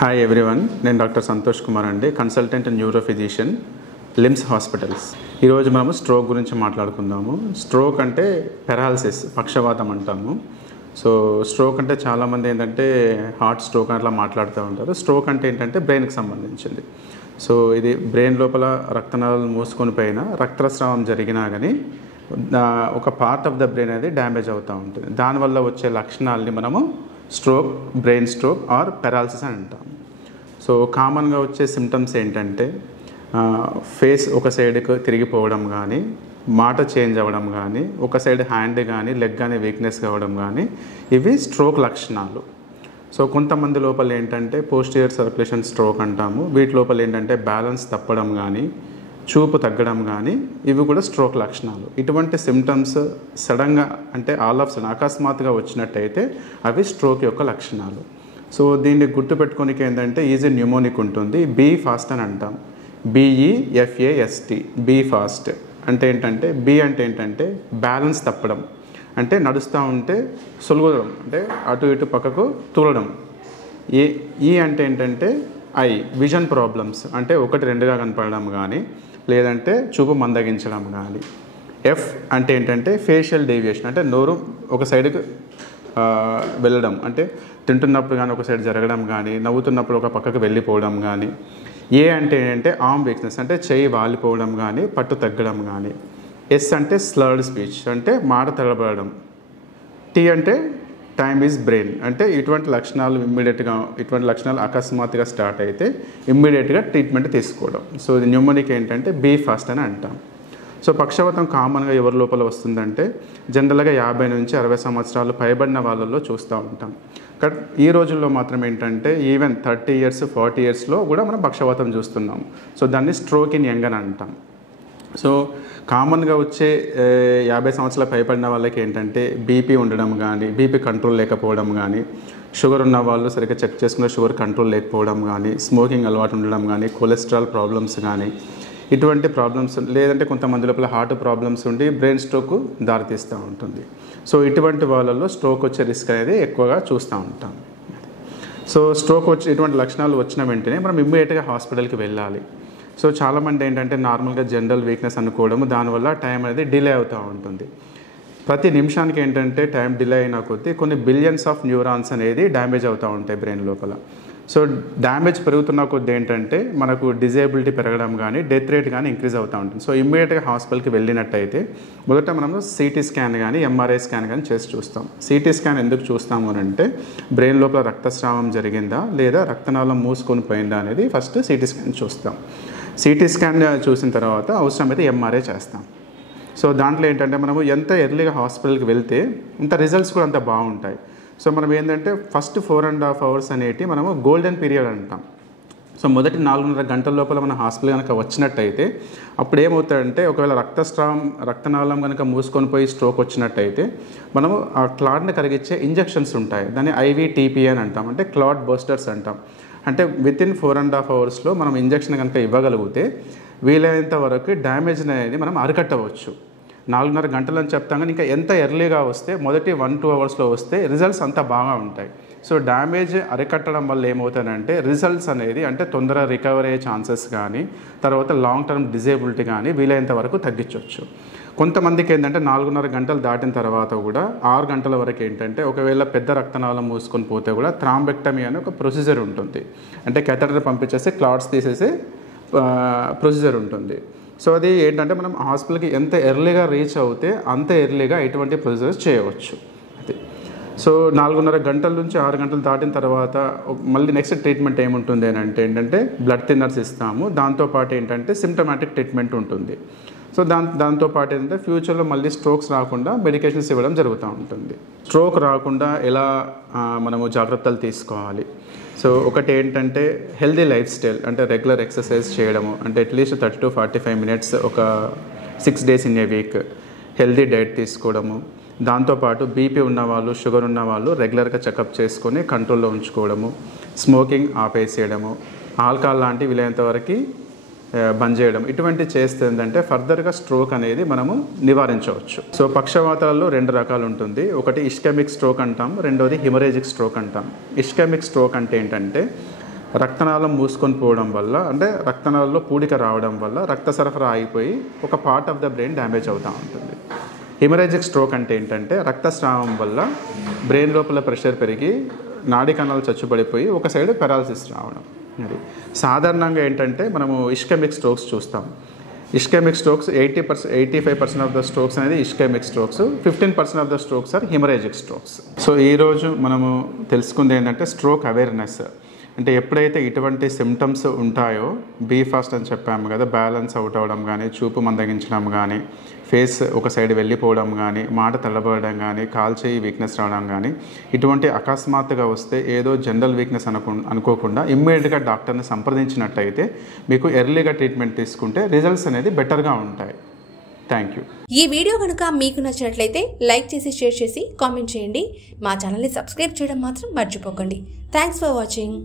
Hi everyone, నేను doctor Santosh Kumar అండి, consultant neuro physician, LIMS hospitals. ఈరోజు మనము స్ట్రోక్ గురించి మాట్లాడుకుందాము. స్ట్రోక్ అంటే పెరాలసిస్, పక్షవాతం అంటాము. సో స్ట్రోక్ అంటే చాలామంది ఏంటంటే హార్ట్ స్ట్రోక్ అట్లా మాట్లాడుతూ ఉంటారు. స్ట్రోక్ అంటే ఏంటంటే బ్రెయిన్కి సంబంధించింది. సో ఇది బ్రెయిన్ లోపల రక్తనాళాలు మూసుకొని పైన రక్తస్రావం జరిగినా కానీ ఒక పార్ట్ ఆఫ్ ద బ్రెయిన్ అనేది డ్యామేజ్ అవుతూ ఉంటుంది. దానివల్ల వచ్చే లక్షణాలని మనము stroke, brain stroke or paralysis అని అంటాం. సో కామన్గా వచ్చే సిమ్టమ్స్ ఏంటంటే ఫేస్ ఒక సైడ్కి తిరిగిపోవడం కానీ, మాట చేంజ్ అవ్వడం కానీ, ఒక సైడ్ హ్యాండ్ కానీ లెగ్ కానీ వీక్నెస్ కావడం కానీ, ఇవి స్ట్రోక్ లక్షణాలు. సో కొంతమంది లోపల ఏంటంటే పోస్టీరియర్ సర్క్యులేషన్ స్ట్రోక్ అంటాము. వీటి లోపల ఏంటంటే బ్యాలెన్స్ తప్పడం కానీ, చూపు తగ్గడం కానీ, ఇవి కూడా స్ట్రోక్ లక్షణాలు. ఇటువంటి సిమ్టమ్స్ సడన్గా అంటే ఆల్ ఆఫ్ సడన్ అకస్మాత్తుగా వచ్చినట్టయితే అవి స్ట్రోక్ యొక్క లక్షణాలు. సో దీన్ని గుర్తుపెట్టుకోనికి ఏంటంటే ఈజీ న్యూమోనిక్ ఉంటుంది. బీ ఫాస్ట్ అని అంటాం. BEFAST, బీ ఫాస్ట్ అంటే ఏంటంటే, బీ అంటే ఏంటంటే బ్యాలెన్స్ తప్పడం, అంటే నడుస్తూ ఉంటే సొలుగడం, అంటే అటు ఇటు పక్కకు తూలడం. ఈ అంటే ఏంటంటే ఐ, విజన్ ప్రాబ్లమ్స్, అంటే ఒకటి రెండుగా కనపడడం కానీ, లేదంటే చూపు మందగించడం కానీ. ఎఫ్ అంటే ఏంటంటే ఫేషియల్ డేవియేషన్, అంటే నోరు ఒక సైడ్కి వెళ్ళడం, అంటే తింటున్నప్పుడు కానీ ఒక సైడ్ జరగడం కానీ, నవ్వుతున్నప్పుడు ఒక పక్కకు వెళ్ళిపోవడం కానీ. ఏ అంటే ఏంటంటే ఆర్మ్ వీక్నెస్, అంటే చేయి వాలిపోవడం కానీ, పట్టు తగ్గడం కానీ. ఎస్ అంటే స్లర్డ్ స్పీచ్, అంటే మాట తడబడడం. టీ అంటే టైమ్ ఈజ్ బ్రెయిన్, అంటే ఇటువంటి లక్షణాలు ఇటువంటి లక్షణాలు అకస్మాత్తుగా స్టార్ట్ అయితే ఇమ్మీడియట్గా ట్రీట్మెంట్ తీసుకోవడం. సో ఇది న్యూమోనిక్ ఏంటంటే బీ ఫాస్ట్ అని అంటాం. సో పక్షవాతం కామన్గా ఎవరి లోపల వస్తుందంటే జనరల్గా 50 నుంచి 60 సంవత్సరాలు పైబడిన వాళ్ళల్లో చూస్తూ ఉంటాం. బట్ ఈ రోజుల్లో మాత్రం ఏంటంటే ఈవెన్ 30 ఇయర్స్ 40 ఇయర్స్లో కూడా మనం పక్షవాతం చూస్తున్నాం. సో దాన్ని స్ట్రోక్ ఇన్ యంగ్ అని అంటాం. సో కామన్గా వచ్చే 50 సంవత్సరాల పైబడిన వాళ్ళకి ఏంటంటే బీపీ ఉండడం కానీ, బీపీ కంట్రోల్ లేకపోవడం కానీ, షుగర్ ఉన్న వాళ్ళు సరిగ్గా చెక్ చేసుకున్న షుగర్ కంట్రోల్ లేకపోవడం కానీ, స్మోకింగ్ అలవాటు ఉండడం కానీ, కొలెస్ట్రాల్ ప్రాబ్లమ్స్ కానీ, ఇటువంటి ప్రాబ్లమ్స్, లేదంటే కొంతమంది లోపల హార్ట్ ప్రాబ్లమ్స్ ఉండి బ్రెయిన్ స్ట్రోక్ దారితీస్తూ ఉంటుంది. సో ఇటువంటి వాళ్ళల్లో స్ట్రోక్ వచ్చే రిస్క్ అనేది ఎక్కువగా చూస్తూ ఉంటాం. సో స్ట్రోక్ ఇటువంటి లక్షణాలు వచ్చిన వెంటనే మనం ఇమ్మీడియట్గా హాస్పిటల్కి వెళ్ళాలి. సో చాలామంది ఏంటంటే నార్మల్గా జనరల్ వీక్నెస్ అనుకోవడము, దానివల్ల టైం అనేది డిలే అవుతూ ఉంటుంది. ప్రతి నిమిషానికి ఏంటంటే టైం డిలే అయినా కొద్దీ కొన్ని బిలియన్స్ ఆఫ్ న్యూరాన్స్ అనేది డ్యామేజ్ అవుతూ ఉంటాయి బ్రెయిన్ లోపల. సో డ్యామేజ్ పెరుగుతున్న కొద్ది ఏంటంటే మనకు డిజేబిలిటీ పెరగడం కానీ, డెత్ రేట్ కానీ ఇంక్రీజ్ అవుతూ ఉంటుంది. సో ఇమ్మీడియట్గా హాస్పిటల్కి వెళ్ళినట్టయితే మొదట మనము సిటీ స్కాన్ కానీ, MRI స్కాన్ కానీ చేసి చూస్తాం. సిటీ స్కాన్ ఎందుకు చూస్తాము అని అంటే బ్రెయిన్ లోపల రక్తస్రావం జరిగిందా లేదా రక్తనాళం మూసుకొని పోయిందా అనేది ఫస్ట్ సిటీ స్కాన్ చూస్తాం. సిటీ స్కాన్ చూసిన తర్వాత అవసరమైతే MRI చేస్తాం. సో దాంట్లో ఏంటంటే మనము ఎంత ఎర్లీగా హాస్పిటల్కి వెళ్తే అంత రిజల్ట్స్ కూడా అంత బాగుంటాయి. సో మనం ఏంటంటే ఫస్ట్ 4.5 hours అనేటి మనము గోల్డెన్ పీరియడ్ అంటాం. సో మొదటి 4.5 గంటల లోపల మన హాస్పిటల్ కనుక వచ్చినట్టయితే అప్పుడు ఏమవుతాయంటే, ఒకవేళ రక్తనాళం కనుక మూసుకొని పోయి స్ట్రోక్ వచ్చినట్టయితే మనము ఆ క్లాట్ని కరిగించే ఇంజెక్షన్స్ ఉంటాయి. దాన్ని IVTP అని అంటాం, అంటే క్లాట్ బస్టర్స్ అంటాం. అంటే వితిన్ 4.5 hours మనం ఇంజెక్షన్ కనుక ఇవ్వగలిగితే వీలైనంత వరకు డ్యామేజ్ అనేది మనం అరికట్టవచ్చు. 4.5 గంటలు అని చెప్తాం, కానీ ఇంకా ఎంత ఎర్లీగా వస్తే మొదటి 1-2 hours వస్తే రిజల్ట్స్ అంతా బాగా ఉంటాయి. సో డ్యామేజ్ అరికట్టడం వల్ల ఏమవుతుందంటే రిజల్ట్స్ అనేది, అంటే తొందరగా రికవర్ అయ్యే ఛాన్సెస్ కానీ, తర్వాత లాంగ్ టర్మ్ డిజేబిలిటీ కానీ వీలైనంత వరకు తగ్గించవచ్చు. కొంతమందికి ఏంటంటే 4.5 గంటలు దాటిన తర్వాత కూడా 6 గంటల వరకు ఏంటంటే ఒకవేళ పెద్ద రక్తనాళం మూసుకొని పోతే కూడా థ్రాంబెక్టమీ అనే ఒక ప్రొసీజర్ ఉంటుంది. అంటే కెథటర్ పంపించేసి క్లాట్స్ తీసేసి ప్రొసీజర్ ఉంటుంది. సో అది ఏంటంటే మనం హాస్పిటల్కి ఎంత ఎర్లీగా రీచ్ అవుతే అంత ఎర్లీగా ఎటువంటి ప్రొసీజర్స్ చేయవచ్చు. అది సో 4.5 గంటల నుంచి 6 గంటలు దాటిన తర్వాత మళ్ళీ నెక్స్ట్ ట్రీట్మెంట్ ఏముంటుంది అని అంటే ఏంటంటే బ్లడ్ థిన్నర్స్ ఇస్తాము. దాంతోపాటు ఏంటంటే సిమ్టమాటిక్ ట్రీట్మెంట్ ఉంటుంది. సో దాంతోపాటు ఏంటంటే ఫ్యూచర్లో మళ్ళీ స్ట్రోక్స్ రాకుండా మెడికేషన్స్ ఇవ్వడం జరుగుతూ ఉంటుంది. స్ట్రోక్ రాకుండా ఎలా మనము జాగ్రత్తలు తీసుకోవాలి? సో ఒకటి ఏంటంటే హెల్దీ లైఫ్ స్టైల్, అంటే రెగ్యులర్ ఎక్సర్సైజ్ చేయడము, అంటే అట్లీస్ట్ 30 to 45 minutes ఒక 6 days in a week. Healthy diet తీసుకోవడము, దాంతోపాటు బీపీ ఉన్నవాళ్ళు, షుగర్ ఉన్నవాళ్ళు రెగ్యులర్గా చెకప్ చేసుకొని కంట్రోల్లో ఉంచుకోవడము, స్మోకింగ్ ఆపేసేయడము, ఆల్కహాల్ లాంటివి వీలైనంత వరకు బంద్ చేయడం, ఇటువంటి చేస్తే ఏంటంటే ఫర్దర్గా స్ట్రోక్ అనేది మనము నివారించవచ్చు. సో పక్షవాతాలలో 2 రకాలు ఉంటుంది. ఒకటి ఇస్కెమిక్ స్ట్రోక్ అంటాం, రెండోది హిమరేజిక్ స్ట్రోక్ అంటాం. ఇస్కెమిక్ స్ట్రోక్ అంటే ఏంటంటే రక్తనాళం మూసుకొని పోవడం వల్ల, అంటే రక్తనాళంలో పూడిక రావడం వల్ల రక్త సరఫరా ఆగిపోయి ఒక part of the brain damage అవుతూ ఉంటుంది. హెమరేజిక్ స్ట్రోక్ అంటే ఏంటంటే రక్తస్రావం వల్ల బ్రెయిన్ లోపల ప్రెషర్ పెరిగి నాడీ కణాలు చచ్చుబడిపోయి ఒక సైడ్ పెరాలసిస్ రావడం. అది సాధారణంగా ఏంటంటే మనము ఇస్కెమిక్ స్ట్రోక్స్ చూస్తాం. Ischaemic strokes 85% of the strokes అనేది ischaemic strokes, 15% of the strokes are haemorrhagic strokes. So ఈరోజు మనము తెలుసుకుంది ఏంటంటే స్ట్రోక్ అవేర్నెస్. అంటే ఎప్పుడైతే ఇటువంటి సిమ్టమ్స్ ఉంటాయో, బీ ఫాస్ట్ అని చెప్పాము కదా, బ్యాలెన్స్ అవుట్ అవ్వడం కానీ, చూపు మందగించడం కానీ, ఫేస్ ఒక సైడ్ వెళ్ళిపోవడం కానీ, మాట తడబడడం కానీ, కాలు చేయి వీక్నెస్ రావడం కానీ, ఇటువంటి అకస్మాత్తుగా వస్తే ఏదో జనరల్ వీక్నెస్ అనుకోకుండా ఇమ్మీడియట్గా డాక్టర్ని సంప్రదించినట్టయితే మీకు ఎర్లీగా ట్రీట్మెంట్ తీసుకుంటే రిజల్ట్స్ అనేది బెటర్గా ఉంటాయి. Thank you. ఈ వీడియో కనుక మీకు నచ్చినట్లయితే లైక్ చేసి, షేర్ చేసి, కామెంట్ చేయండి. మా ఛానల్ని సబ్స్క్రైబ్ చేయడం మాత్రం మర్చిపోకండి. Thanks for watching.